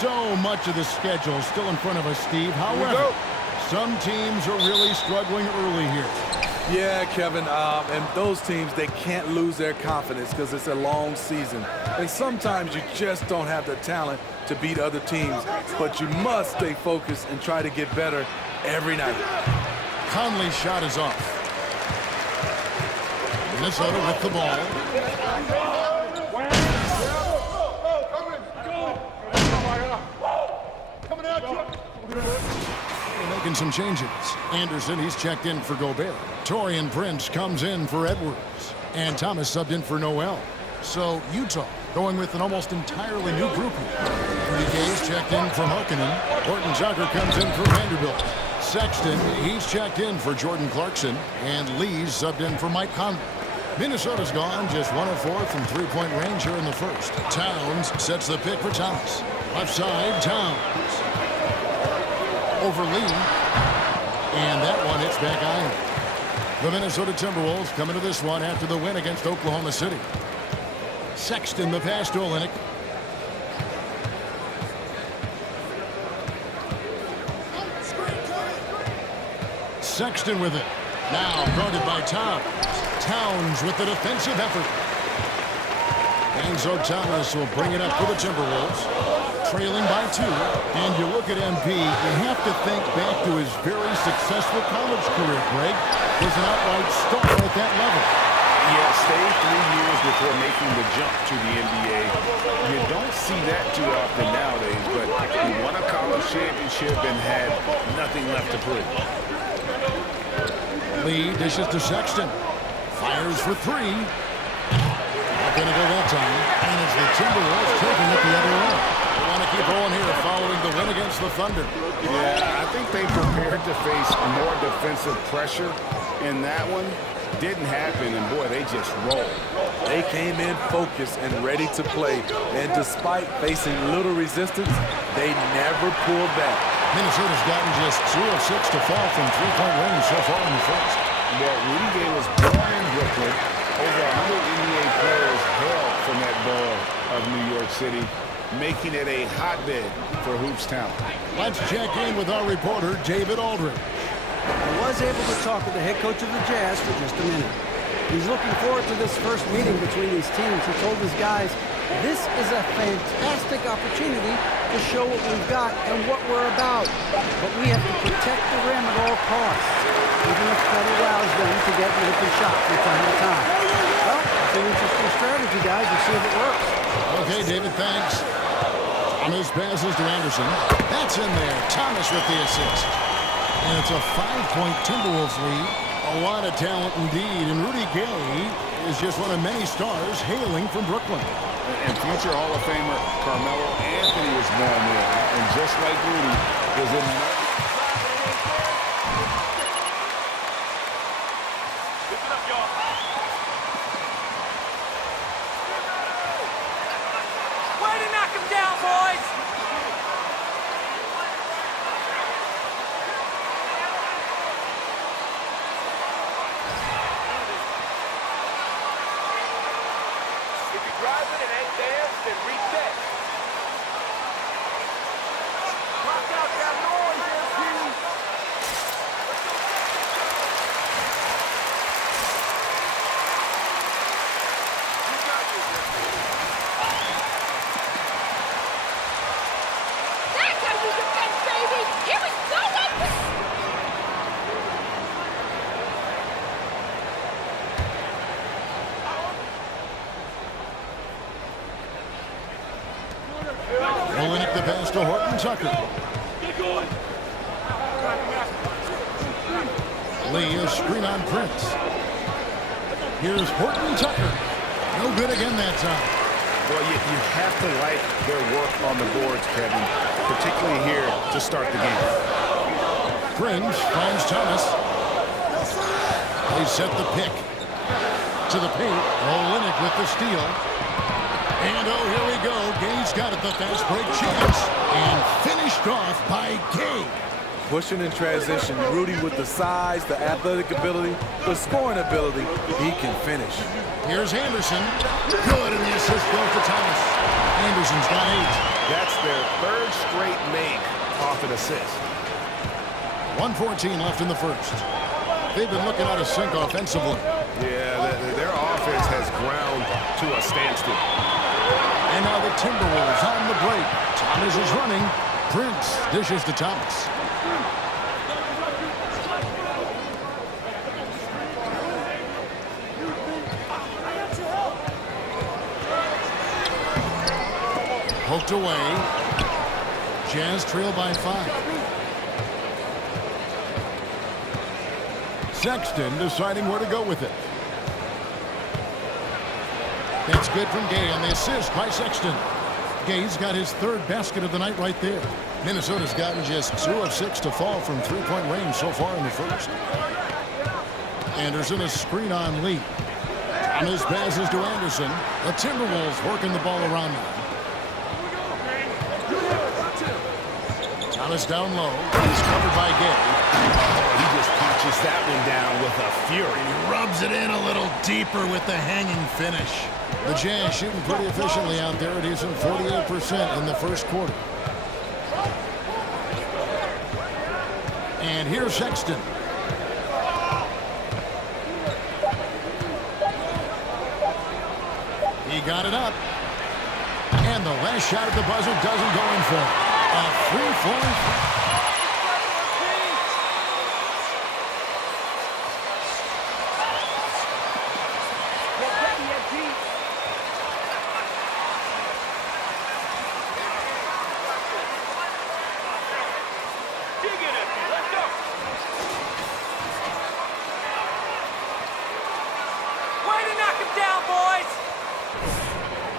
So much of the schedule still in front of us, Steve. However, some teams are really struggling early here. Yeah, Kevin, and those teams, they can't lose their confidence because it's a long season. And sometimes you just don't have the talent to beat other teams, but you must stay focused and try to get better every night. Conley's shot is off. Minnesota with the ball. They're making some changes. Anderson, he's checked in for Gobert. Taurean Prince comes in for Edwards. And Thomas subbed in for Noel. So Utah going with an almost entirely new group here. Rudy Gay's checked in for Markkanen. Horton Tucker comes in for Vanderbilt. Sexton, he's checked in for Jordan Clarkson. And Lee's subbed in for Mike Conley. Minnesota's gone just 1 of 4 from three-point range here in the first. Towns sets the pick for Thomas. Left side, Towns. Over Lee. And that one hits back iron. The Minnesota Timberwolves coming to this one after the win against Oklahoma City. Sexton, the pass to Olynyk. Sexton with it. Now guarded by Towns. Towns with the defensive effort. And so Thomas will bring it up for the Timberwolves. Trailing by 2. And you look at MP, you have to think back to his very successful college career, Greg. Was an outright star at that level. Yeah, stayed 3 years before making the jump to the NBA. You don't see that too often nowadays, but he won a college championship and had nothing left to prove. Lee dishes to Sexton. Fires for 3. Not going to go that time. And it's the Timberwolves taking it the other way. They want to keep rolling here following the win against the Thunder. Yeah, I think they prepared to face more defensive pressure in that one. Didn't happen, and boy, they just rolled. They came in focused and ready to play, and despite facing little resistance, they never pulled back. Minnesota's gotten just 2 of 6 to fall from three-point range so far in the first. Well, Rudy Gay was born in Brooklyn. Over 100 NBA players hail from that borough of New York City, making it a hotbed for hoops talent. Let's check in with our reporter, David Aldridge. I was able to talk with the head coach of the Jazz for just a minute. He's looking forward to this first meeting between these teams. He told his guys, this is a fantastic opportunity to show what we've got and what we're about. But we have to protect the rim at all costs, even if that allows them to get an open shot from time to time. Well, it's an interesting strategy, guys. We'll see if it works. Okay, David, thanks. On his passes to Anderson. That's in there. Thomas with the assist. And it's a 5-point Timberwolves lead. A lot of talent indeed. And Rudy Gay is just one of many stars hailing from Brooklyn. And future Hall of Famer Carmelo Anthony was born there. And just like Rudy, was in... Way to knock him down, boys! Olenek the pass to Horton Tucker. Lee is screen on Prince. Here's Horton Tucker. No good again that time. Well, you have to like their work on the boards, Kevin, particularly here to start the game. Prince finds Thomas. They set the pick. To the paint. Olenek with the steal. And oh, here we go. Gay's got it, the fast break chance. And finished off by Gay. Pushing in transition, Rudy with the size, the athletic ability, the scoring ability, he can finish. Here's Anderson. Good, and the assist goes to Thomas. Anderson's got 8. That's their third straight make off an assist. 1:14 left in the first. They've been looking out of sync offensively. Yeah, their offense has ground to a standstill. And now the Timberwolves on the break. Thomas is running. Prince dishes to Thomas. Poked away. Jazz trail by 5. Sexton deciding where to go with it. That's good from Gay on the assist by Sexton. Gay's got his third basket of the night right there. Minnesota's gotten just 2 of 6 to fall from three-point range so far in the first. Anderson a screen on Lee. Thomas passes to Anderson. The Timberwolves working the ball around now. Thomas down low. He's covered by Gay. He just punches that one down with a fury. He rubs it in a little deeper with the hanging finish. The Jazz shooting pretty efficiently out there. It is in 48% in the first quarter. And here's Sexton. He got it up. And the last shot at the buzzer doesn't go in for him. A free-flowing.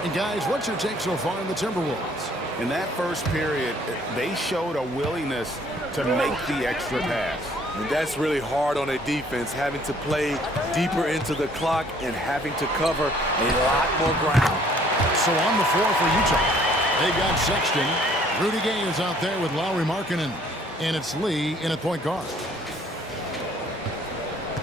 And guys, what's your take so far on the Timberwolves? In that first period, they showed a willingness to make the extra pass. And that's really hard on a defense, having to play deeper into the clock and having to cover a lot more ground. So on the floor for Utah, they got Sexton. Rudy Gay is out there with Lauri Markkanen. And it's Lee in at point guard.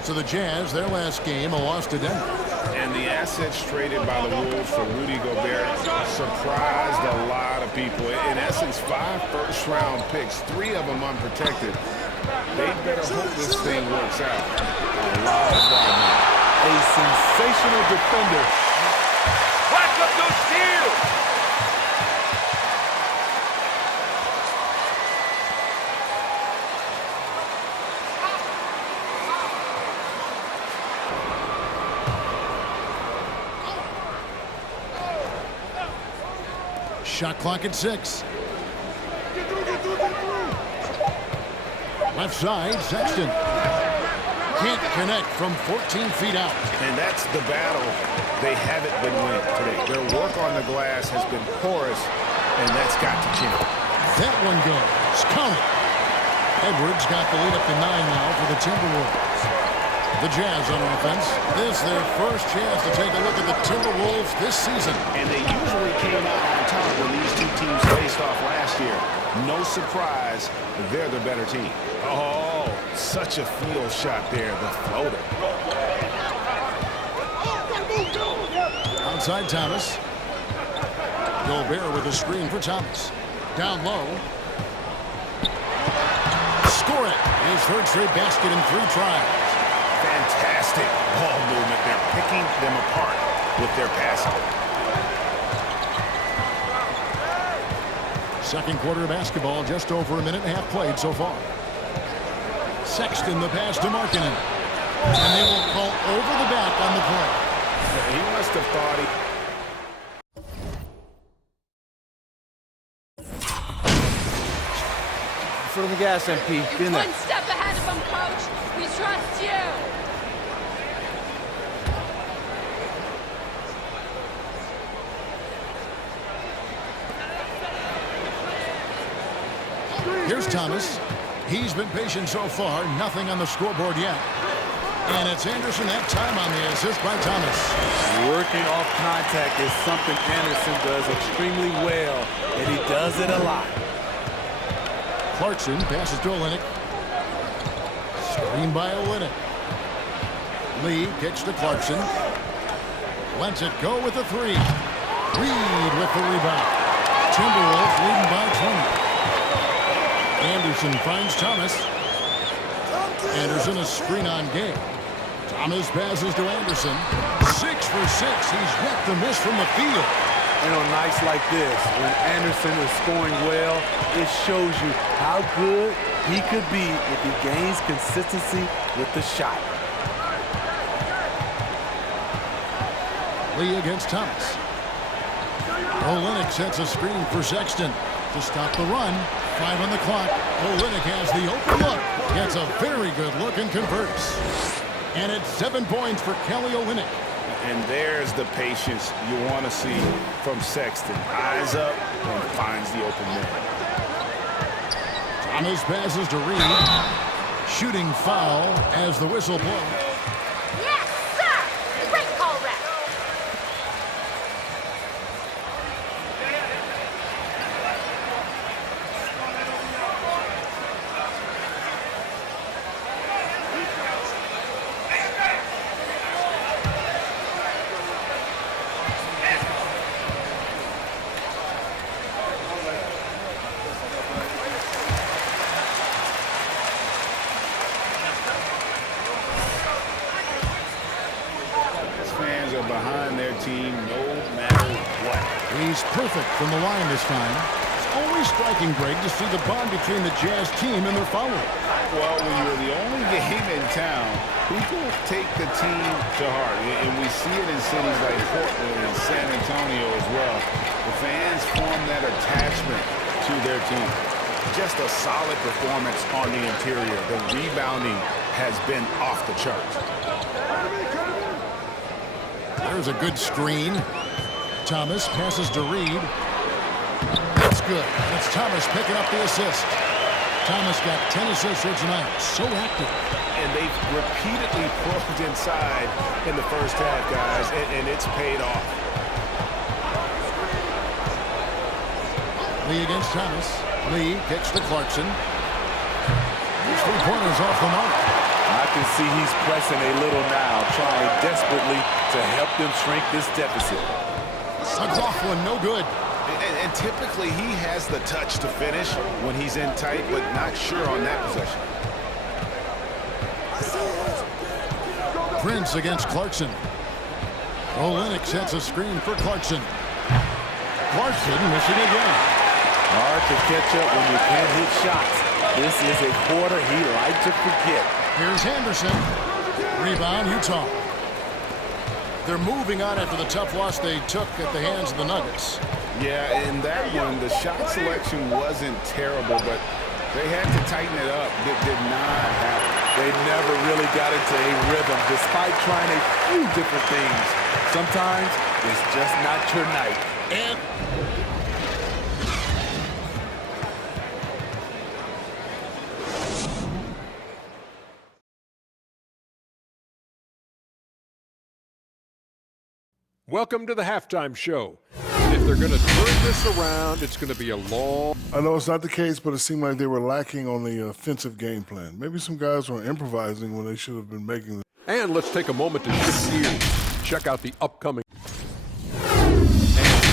So the Jazz, their last game, a loss to Denver. And the assets traded by the Wolves for Rudy Gobert surprised a lot of people. In essence, 5 first-round picks, 3 of them unprotected. They better hope this thing works out. A lot of volume. A sensational defender. Whack up those steals! Shot clock at 6. Left side, Sexton. Can't connect from 14 feet out. And that's the battle they haven't been winning today. Their work on the glass has been porous, and that's got to change. That one goes. Count it. Edwards got the lead up to 9 now for the Timberwolves. The Jazz on offense. This is their first chance to take a look at the Timberwolves this season. And they usually came out on top when these two teams faced off last year. No surprise, they're the better team. Oh, such a field shot there, the floater. Outside Thomas. Gobert with a screen for Thomas. Down low. Score it. His third straight basket in 3 tries. Fantastic ball movement. They're picking them apart with their passing. Second quarter of basketball, just over a minute and a half played so far. Sexton the pass to Markkanen. And they will call over the back on the play. He must have thought he... Foot on the gas, MP. Get You're in there. one step ahead of him, Coach. We trust you. Here's Thomas. He's been patient so far. Nothing on the scoreboard yet. And it's Anderson that time on the assist by Thomas. Working off contact is something Anderson does extremely well, and he does it a lot. Clarkson passes to Olynyk. Screen by Olynyk. Lee kicks to Clarkson. Lets it go with the three. Reed with the rebound. Timberwolves leading by 20. Anderson finds Thomas. Anderson a screen on game. Thomas passes to Anderson. 6 for 6. He's yet to miss from the field. And on nights like this, when Anderson is scoring well, it shows you how good he could be if he gains consistency with the shot. Lee against Thomas. Olynyk sets a screen for Sexton to stop the run. 5 on the clock. Olynyk has the open look. Gets a very good look and converts. And it's 7 points for Kelly Olynyk. And there's the patience you want to see from Sexton. Eyes up and finds the open man. Thomas passes to Reed. Shooting foul as the whistle blows. Yes, sir. Great call, ref. Fans are behind their team no matter what. He's perfect from the line this time. It's always striking, Greg, to see the bond between the Jazz team and their followers. Well, when you're the only game in town, people take the team to heart. And we see it in cities like Portland and San Antonio as well. The fans form that attachment to their team. Just a solid performance on the interior. The rebounding has been off the charts. There's a good screen. Thomas passes to Reed. That's good. It's Thomas picking up the assist. Thomas got 10 assists here tonight. So active. And they've repeatedly probed inside in the first half, guys, and it's paid off. Lee against Thomas. Lee kicks to Clarkson. His three-pointers off the mark. I can see he's pressing a little now, trying desperately to help them shrink this deficit. McLaughlin, no good. And typically he has the touch to finish when he's in tight, but not sure on that possession. Prince against Clarkson. Olynyk sets a screen for Clarkson. Clarkson missing again. Hard to catch up when you can't hit shots. This is a quarter he liked to forget. Here's Henderson. Rebound, Utah. They're moving on after the tough loss they took at the hands of the Nuggets. Yeah, in that one, the shot selection wasn't terrible, but they had to tighten it up. It did not happen. They never really got into a rhythm, despite trying a few different things. Sometimes it's just not your night. And welcome to the halftime show. And if they're going to turn this around, it's going to be a long... I know it's not the case, but it seemed like they were lacking on the offensive game plan. Maybe some guys were improvising when they should have been making the... And let's take a moment to shift gears. Check out the upcoming... And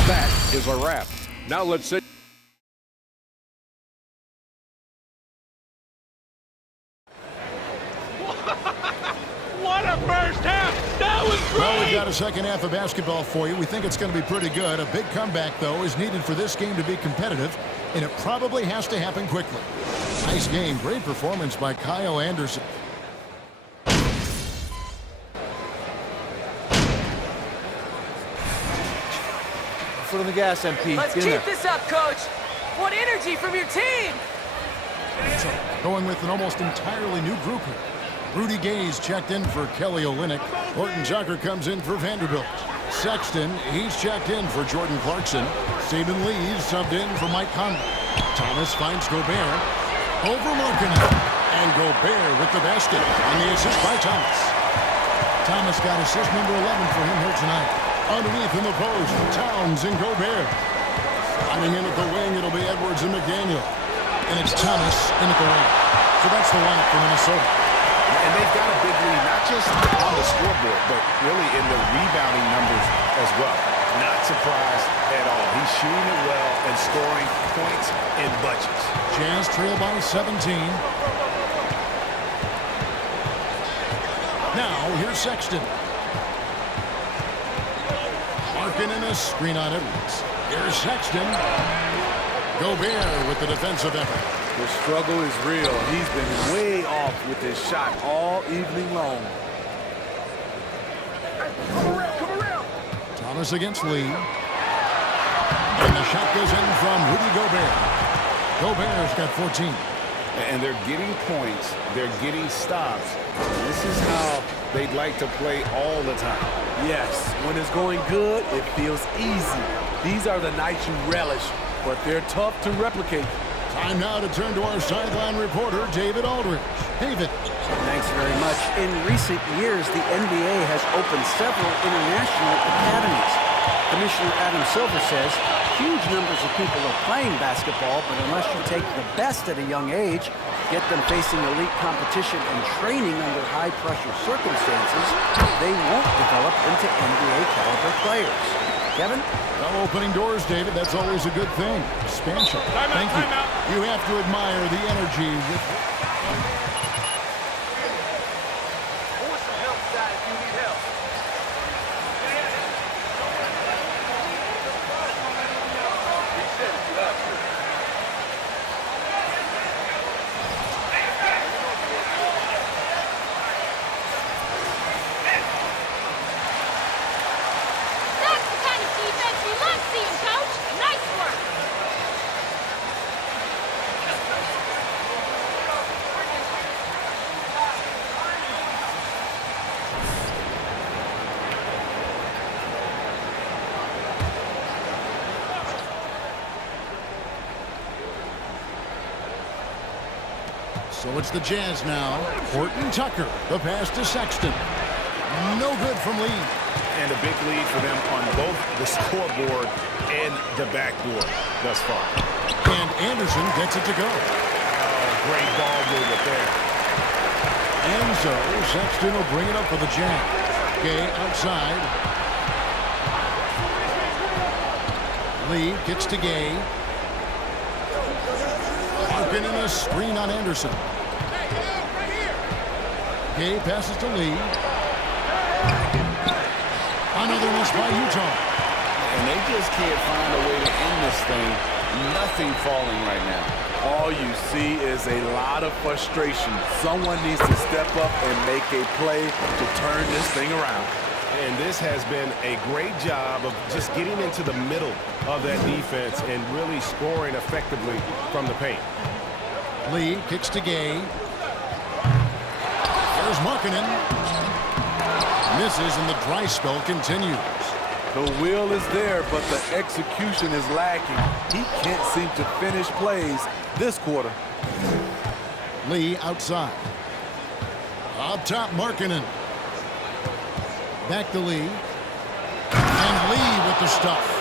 that is a wrap. Now let's say... What a first half! That was great! well, we've got a second half of basketball for you. We think it's going to be pretty good. A big comeback, though, is needed for this game to be competitive, and it probably has to happen quickly. Nice game. Great performance by Kyle Anderson. Foot on the gas, MP. Let's Get in keep there. this up, Coach. Want energy from your team. So, going with an almost entirely new group here. Rudy Gay's checked in for Kelly Olynyk. Horton Tucker comes in for Vanderbilt. Sexton, he's checked in for Jordan Clarkson. Stephen Lee's subbed in for Mike Conley. Thomas finds Gobert. Over Markkanen. And Gobert with the basket on the assist by Thomas. Thomas got assist number 11 for him here tonight. Underneath in the post, Towns and Gobert. Sliding in at the wing, it'll be Edwards and McDaniel. And it's Thomas in at the wing. So that's the lineup for Minnesota. And they've got a big lead, not just on the scoreboard, but really in the rebounding numbers as well. Not surprised at all. He's shooting it well and scoring points in bunches. Jazz trail by 17. Now, here's Sexton. Markkanen a screen on Edwards. Here's Sexton. Gobert with the defensive effort. The struggle is real. He's been way off with his shot all evening long. Thomas against Lee. And the shot goes in from Rudy Gobert. Gobert's got 14. And they're getting points. They're getting stops. This is how they'd like to play all the time. Yes, when it's going good, it feels easy. These are the nights you relish, but they're tough to replicate. Time now to turn to our sideline reporter, David Aldridge. David. Thanks very much. In recent years, the NBA has opened several international academies. Commissioner Adam Silver says huge numbers of people are playing basketball, but unless you take the best at a young age, get them facing elite competition and training under high-pressure circumstances, they won't develop into NBA-caliber players. Kevin? Well, opening doors, David, that's always a good thing. Expansion. Thank you. You have to admire the energy with... So it's the Jazz now. Horton Tucker, the pass to Sexton. No good from Lee. And a big lead for them on both the scoreboard and the backboard thus far. And Anderson gets it to go. Oh, great ball movement there. And so Sexton will bring it up for the Jazz. Gay outside. Lee kicks to Gay. Markkanen a screen on Anderson. Gay passes to Lee. Another miss by Utah. And they just can't find a way to end this thing. Nothing falling right now. All you see is a lot of frustration. Someone needs to step up and make a play to turn this thing around. And this has been a great job of just getting into the middle of that defense and really scoring effectively from the paint. Lee kicks to Gay. There's Markkanen. Misses and the dry spell continues. The will is there, but the execution is lacking. He can't seem to finish plays this quarter. Lee outside. Up top, Markkanen. Back to Lee. And Lee with the stuff.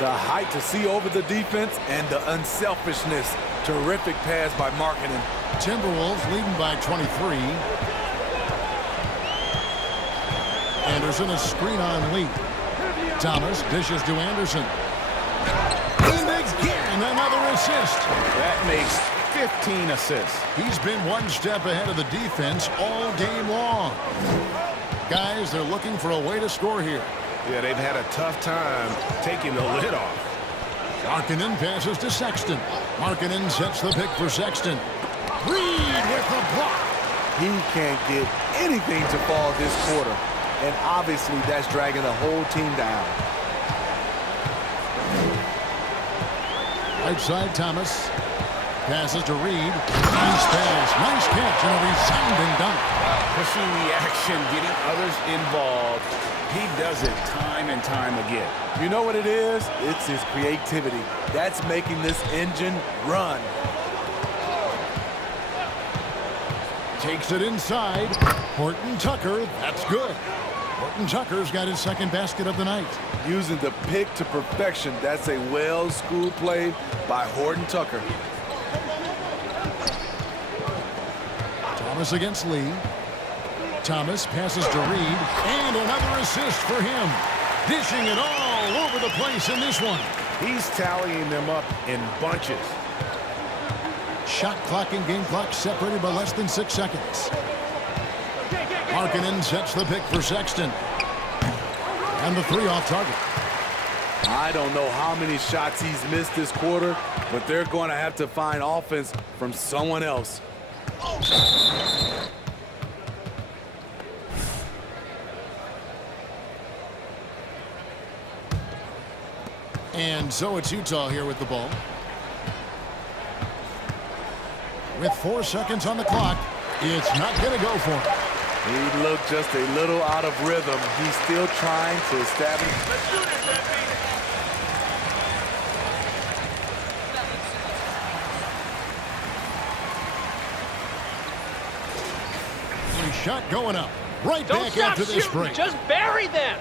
The height to see over the defense and the unselfishness. Terrific pass by Markkanen. Timberwolves leading by 23. Anderson a screen on Lee. Thomas dishes to Anderson. And again, another assist. That makes 15 assists. He's been one step ahead of the defense all game long. Guys, they're looking for a way to score here. Yeah, they've had a tough time taking the lid off. Markkanen passes to Sexton. Markkanen sets the pick for Sexton. Reed with the block. He can't get anything to fall this quarter. And obviously that's dragging the whole team down. Right side, Thomas. Passes to Reed. Nice pass. Nice catch and a resounding dunk. Pushing the action, getting others involved. He does it time and time again. You know what it is? It's his creativity. That's making this engine run. Takes it inside. Horton Tucker, that's good. Horton Tucker's got his second basket of the night. Using the pick to perfection. That's a well-schooled play by Horton Tucker. Thomas against Lee. Thomas passes to Reed, and another assist for him. Dishing it all over the place in this one. He's tallying them up in bunches. Shot clock and game clock separated by less than 6 seconds. Markkanen sets the pick for Sexton. And the three off target. I don't know how many shots he's missed this quarter, but they're going to have to find offense from someone else. And so it's Utah here with the ball. With 4 seconds on the clock, it's not going to go for him. He looked just a little out of rhythm. He's still trying to establish. Shot going up. Right Don't back stop after this shooting. break. Just bury them.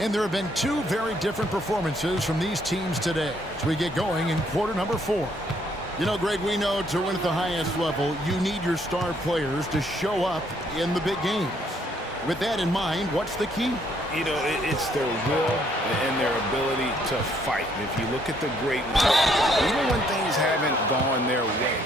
And there have been 2 very different performances from these teams today as we get going in quarter number 4. You know, Greg, we know to win at the highest level, you need your star players to show up in the big games. With that in mind, what's the key? You know, it's their will and their ability to fight. If you look at the great ones, even when things haven't gone their way,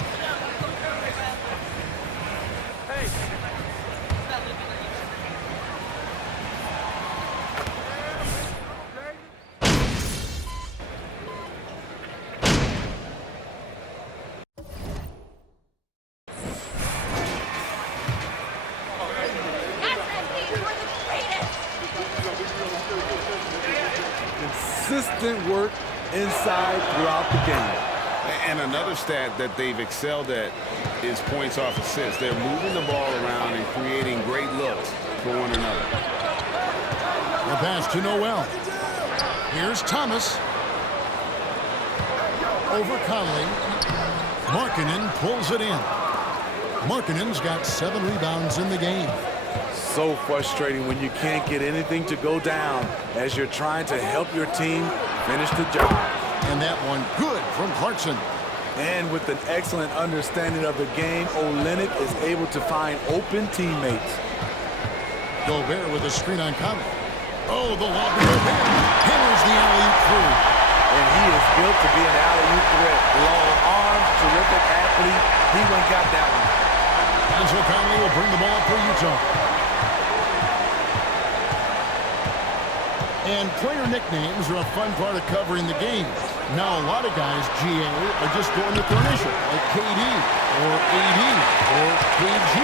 Consistent work inside throughout the game. and another stat that they've excelled at is points off assists. They're moving the ball around and creating great looks for one another. The pass to Noel. Here's Thomas. Over Conley. Markkanen pulls it in. Markkanen's got 7 rebounds in the game. So frustrating when you can't get anything to go down as you're trying to help your team finish the job. And that one good from Clarkson. And with an excellent understanding of the game, Olynyk is able to find open teammates. Gobert with a screen on Conley. Oh, the lob to Gobert. Hammers the alley-oop through. And he is built to be an alley-oop threat. Long arms, terrific athlete. He went and got that one. Denzel Conley will bring the ball up for Utah. And player nicknames are a fun part of covering the game. Now, a lot of guys, GA, are just going with their initial, like KD, or AD, or KG.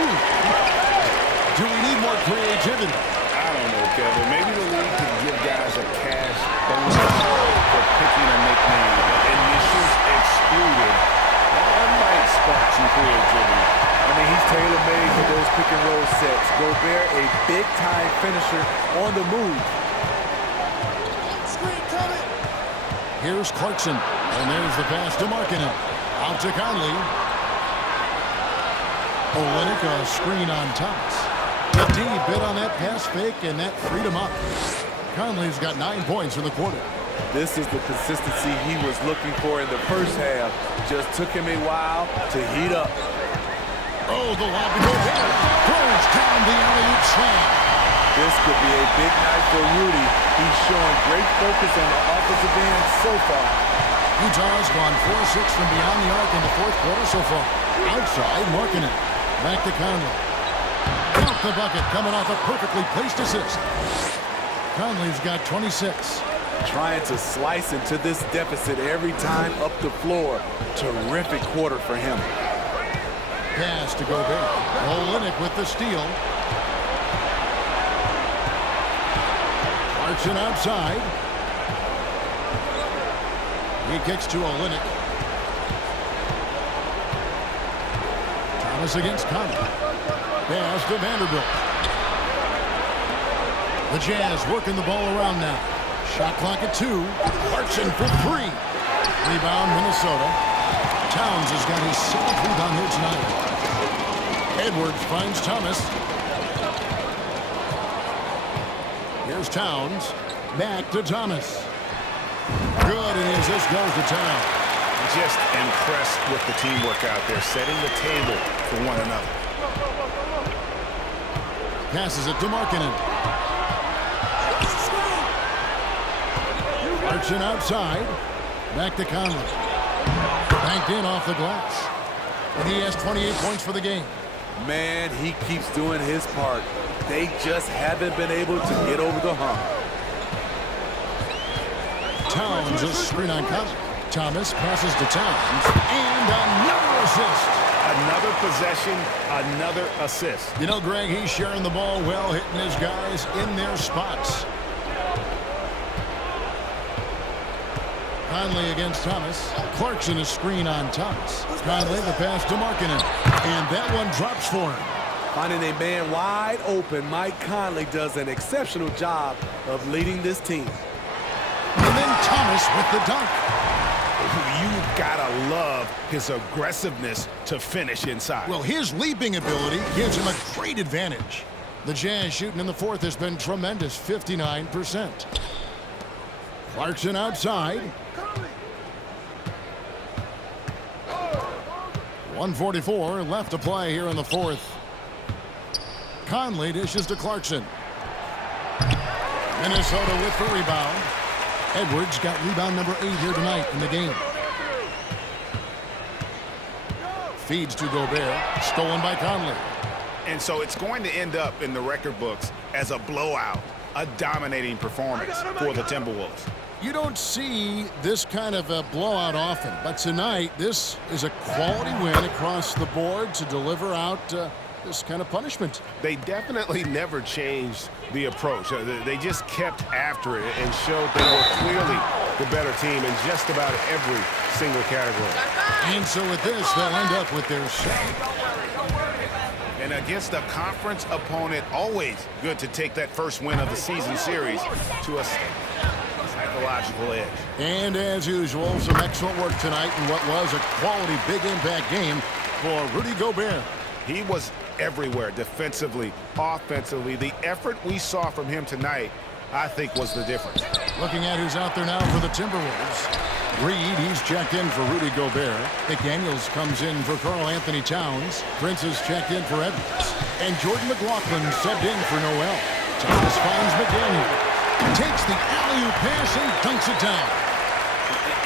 Do we need more creativity? I don't know, Kevin. Maybe the league could give guys a cash bonus for picking a nickname. Initials excluded. That might spark some creativity. I mean, he's tailor-made for those pick-and-roll sets. Gobert, a big-time finisher on the move. Here's Clarkson, and there's the pass to Markkanen. Out to Conley. Olynyk a screen on Thomas. The D bit on that pass fake, and that freed him up. Conley's got 9 points in the quarter. This is the consistency he was looking for in the first half. Just took him a while to heat up. Oh, the lob to Gobert. Throws down the alley-oop slam. This could be a big night for Rudy. He's showing great focus on the offensive end so far. Utah's gone 4-6 from beyond the arc in the fourth quarter so far. Outside, Markkanen. Back to Conley. Off the bucket, coming off a perfectly placed assist. Conley's got 26. Trying to slice into this deficit every time up the floor. Terrific quarter for him. Pass to Gobert. Olynyk with the steal. Clarkson outside. He kicks to Olynyk. Thomas against Conley. Pass to Vanderbilt. The Jazz working the ball around now. Shot clock at 2. Clarkson for 3. Rebound, Minnesota. Towns has got his 7th rebound here tonight. Edwards finds Thomas. Here's Towns. Back to Thomas. Good, and his assist goes to Towns. Just impressed with the teamwork out there, setting the table for one another. Passes it to Markkanen. Clarkson outside. Back to Conley. Banked in off the glass. And he has 28 points for the game. Man, he keeps doing his part. They just haven't been able to get over the hump. Towns a screen on Conley. Thomas passes to Towns. And another assist. Another possession, another assist. You know, Greg, he's sharing the ball well, hitting his guys in their spots. Conley against Thomas. Clarkson a screen on Thomas. Conley the pass to Markkanen. And that one drops for him. Finding a man wide open, Mike Conley does an exceptional job of leading this team. And then Thomas with the dunk. You gotta love his aggressiveness to finish inside. Well, his leaping ability gives him a great advantage. The Jazz shooting in the fourth has been tremendous, 59%. Clarkson outside. 1:44 left to play here in the fourth. Conley dishes to Clarkson. Minnesota with the rebound. Edwards got rebound number 8 here tonight in the game. Feeds to Gobert. Stolen by Conley. And so it's going to end up in the record books as a blowout, a dominating performance for the Timberwolves. You don't see this kind of a blowout often, but tonight this is a quality win across the board to deliver out this kind of punishment. They definitely never changed the approach. They just kept after it and showed they were clearly the better team in just about every single category. And so with this, they'll end up with their second. And against a conference opponent, always good to take that first win of the season series to a psychological edge. And as usual, some excellent work tonight in what was a quality big impact game for Rudy Gobert. He was everywhere, defensively, offensively. The effort we saw from him tonight, I think, was the difference. Looking at who's out there now for the Timberwolves. Reed, he's checked in for Rudy Gobert. McDaniels comes in for Karl Anthony Towns. Prince is checked in for Edwards. And Jordan McLaughlin subbed in for Noel. Thomas finds McDaniel. Takes the alley-oop pass and dunks it down.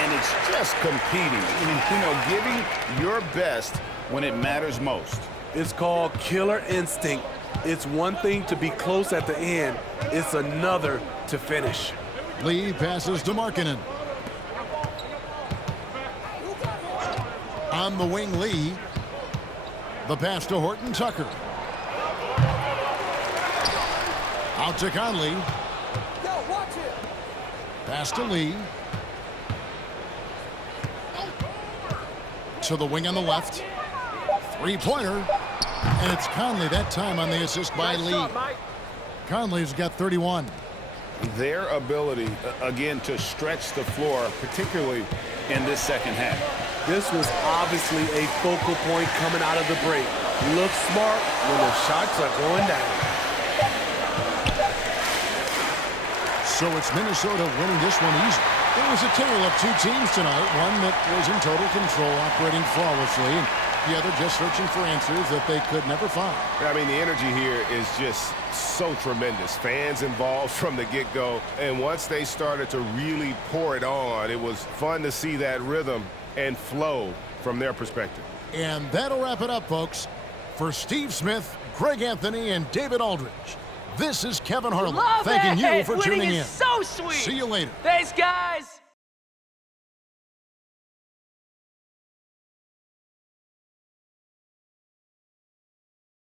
And it's just competing. You know, giving your best when it matters most. It's called killer instinct. It's one thing to be close at the end. It's another to finish. Lee passes to Markkanen. On the wing, Lee. The pass to Horton Tucker. Out to Conley. Pass to Lee. To the wing on the left. Three-pointer. And it's Conley that time on the assist by Lee. Conley's got 31. Their ability, again, to stretch the floor, particularly in this second half. This was obviously a focal point coming out of the break. Look smart when the shots are going down. So it's Minnesota winning this one easy. It was a tale of two teams tonight. One that was in total control, operating flawlessly, and the other just searching for answers that they could never find. I mean, the energy here is just so tremendous. Fans involved from the get-go, and once they started to really pour it on, it was fun to see that rhythm and flow from their perspective. And that'll wrap it up, folks. For Steve Smith, Greg Anthony, and David Aldridge, this is Kevin Harlan thanking you for tuning in. So sweet. See you later. Thanks, guys.